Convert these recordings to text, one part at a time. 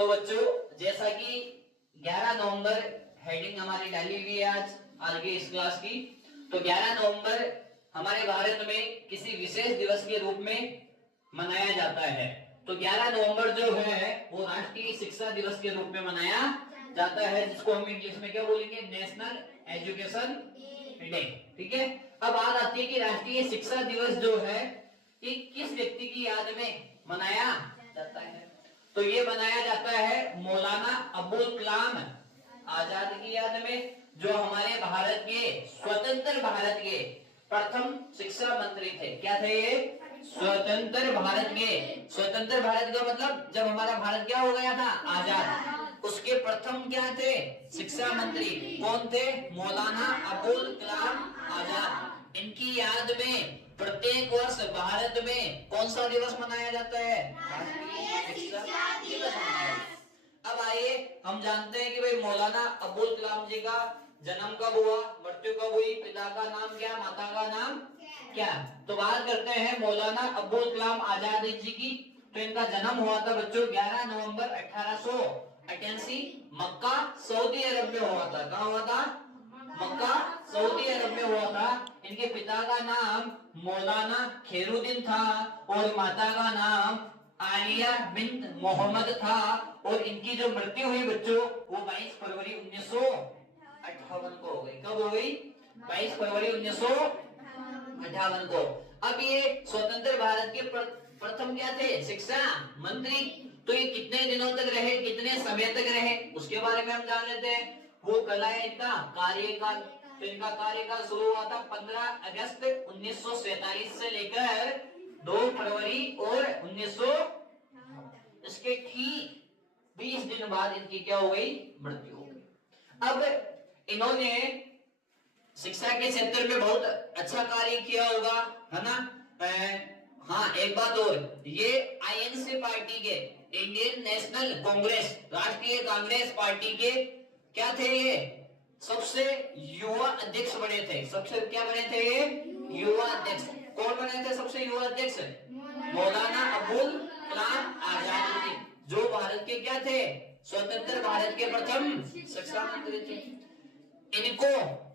तो बच्चों, जैसा कि 11 नवंबर हेडिंग हमारी डाली हुई है आज की इस क्लास की, तो 11 नवंबर हमारे भारत में किसी विशेष दिवस के रूप में मनाया जाता है। तो 11 नवंबर जो है वो राष्ट्रीय शिक्षा दिवस के रूप में मनाया जाता है, जिसको हम इंग्लिश में क्या बोलेंगे, नेशनल एजुकेशन डे। ठीक है। अब बात आती है कि राष्ट्रीय शिक्षा दिवस जो है ये किस व्यक्ति की याद में मनाया जाता है। तो ये मनाया जाता है मौलाना अबुल कलाम आजाद की याद में, जो हमारे भारत के स्वतंत्र भारत के प्रथम शिक्षा मंत्री थे। क्या थे ये? स्वतंत्र भारत के। स्वतंत्र भारत का मतलब जब हमारा भारत क्या हो गया था, आजाद, उसके प्रथम क्या थे, शिक्षा मंत्री। कौन थे? मौलाना अबुल कलाम आजाद। इनकी याद में प्रत्येक वर्ष भारत में कौन सा दिवस मनाया जाता है? राष्ट्रीय शिक्षा दिवस। अब आइए हम जानते हैं कि भाई मौलाना अबुल कलाम जी का जन्म कब हुआ, मृत्यु कब हुई, पिता का नाम क्या, माता का नाम क्या। तो बात करते हैं मौलाना अबुल कलाम आजाद जी की। तो इनका जन्म हुआ था बच्चों 11 नवंबर 1888 मक्का सऊदी अरब में हुआ था। कहाँ हुआ था? मक्का सऊदी अरब में हुआ था। इनके पिता का नाम मौलाना खैरुद्दीन था और माता का नाम आलिया बिन्त मोहम्मद था। और इनकी जो मृत्यु हुई बच्चों वो 22 फरवरी 1958 को हो गई। कब हो गई? 22 फरवरी 1958 को। अब ये स्वतंत्र भारत के प्रथम क्या थे, शिक्षा मंत्री। तो ये कितने दिनों तक रहे, कितने समय तक रहे, उसके बारे में हम जान लेते हैं। वो कला है इनका कार्यकाल। तो इनका कार्यकाल शुरू हुआ था 15 अगस्त 1947 से लेकर 2 फरवरी और 1900, इसके ठीक 20 दिन बाद इनकी क्या हो गई, मृत्यु हो गई। अब इन्होंने शिक्षा के क्षेत्र में बहुत अच्छा कार्य किया होगा, है ना। हाँ, एक बात और, ये आईएनसी पार्टी के, इंडियन नेशनल कांग्रेस, राष्ट्रीय कांग्रेस पार्टी के क्या थे, ये सबसे युवा अध्यक्ष बने थे। सबसे क्या बने थे ये? युवा अध्यक्ष। कौन बने थे सबसे युवा अध्यक्ष? मौलाना अबुल कलाम आजाद जी, जो भारत के क्या थे, स्वतंत्र भारत के प्रथम शिक्षा मंत्री थे।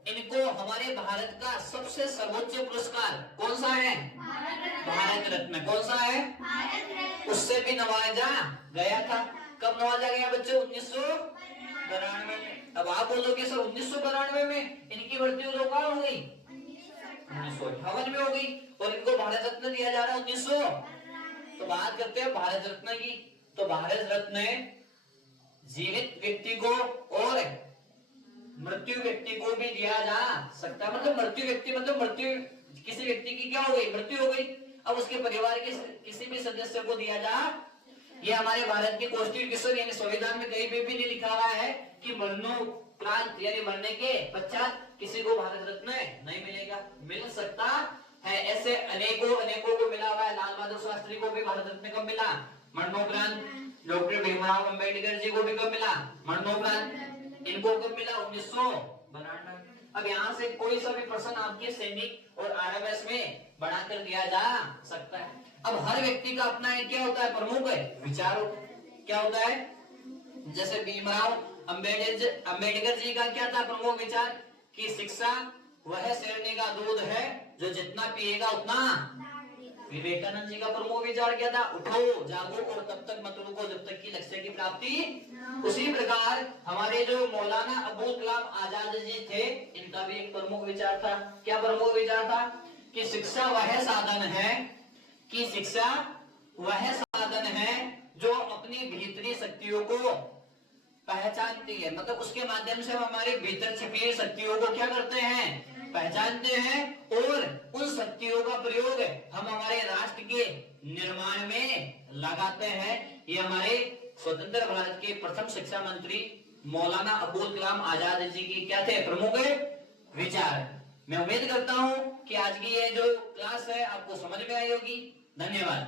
इनको हमारे भारत का सबसे सर्वोच्च पुरस्कार कौन सा है? भारत रत्न। कौन सा है? भारत रत्न। उससे भी नवाजा गया था। कब नवाजा गया बच्चों? 1992 में। अब आप बोलोगे सर 1992 में इनकी मृत्यु तो कहाँ हो गई? 1958 में हो गई। और इनको भारत रत्न दिया जा रहा है 1900। तो बात करते हैं भारत रत्न की। तो भारत रत्न जीवित व्यक्ति को और मृत्यु व्यक्ति को भी दिया जा सकता है। मतलब मृत्यु व्यक्ति मतलब मृत्यु किसी व्यक्ति की क्या हो गई, मृत्यु हो गई, अब उसके परिवार के किसी भी सदस्य को दिया जा। ये हमारे भारत की कॉन्स्टिट्यूशन यानी संविधान में कहीं भी नहीं लिखा हुआ है कि मरणोपरांत यानी मरने के पश्चात किसी को भारत रत्न नहीं मिलेगा। मिल सकता है, ऐसे अनेकों को मिला हुआ है। लाल बहादुर शास्त्री को भी भारत रत्न कब मिला? मरणोपरांत। डॉक्टर भीमराव अंबेडकर जी को भी कब मिला? मरणोपरांत। इनको कब मिला? 1992। अब यहाँ से कोई सा भी प्रश्न आपके सैनिक और आरएमएस में बढ़ाकर दिया जा सकता है। अब हर व्यक्ति का अपना एक क्या होता है, प्रमुख विचार क्या होता है। जैसे भीमराव अंबेडकर जी का क्या था प्रमुख विचार कि शिक्षा वह शेरनी का दूध है जो जितना पिएगा उतना। विवेकानंद जी का प्रमुख विचार क्या था? उठो जागो और तब तक मत रुको जब तक कि लक्ष्य की प्राप्ति। उसी प्रकार हमारे जो मौलाना अबुल कलाम आजाद जी थे, इनका भी एक प्रमुख विचार था। क्या प्रमुख विचार था? कि शिक्षा वह साधन है, कि शिक्षा वह साधन है जो अपनी भीतरी शक्तियों को पहचानती है। मतलब उसके माध्यम से हम हमारे भीतर छिपी शक्तियों को क्या करते हैं, पहचानते हैं और उन शक्तियों का प्रयोग हम हमारे राष्ट्र के निर्माण में लगाते हैं। ये हमारे स्वतंत्र भारत के प्रथम शिक्षा मंत्री मौलाना अबुल कलाम आजाद जी की क्या थे, प्रमुख विचार। मैं उम्मीद करता हूं कि आज की ये जो क्लास है आपको समझ में आई होगी। धन्यवाद।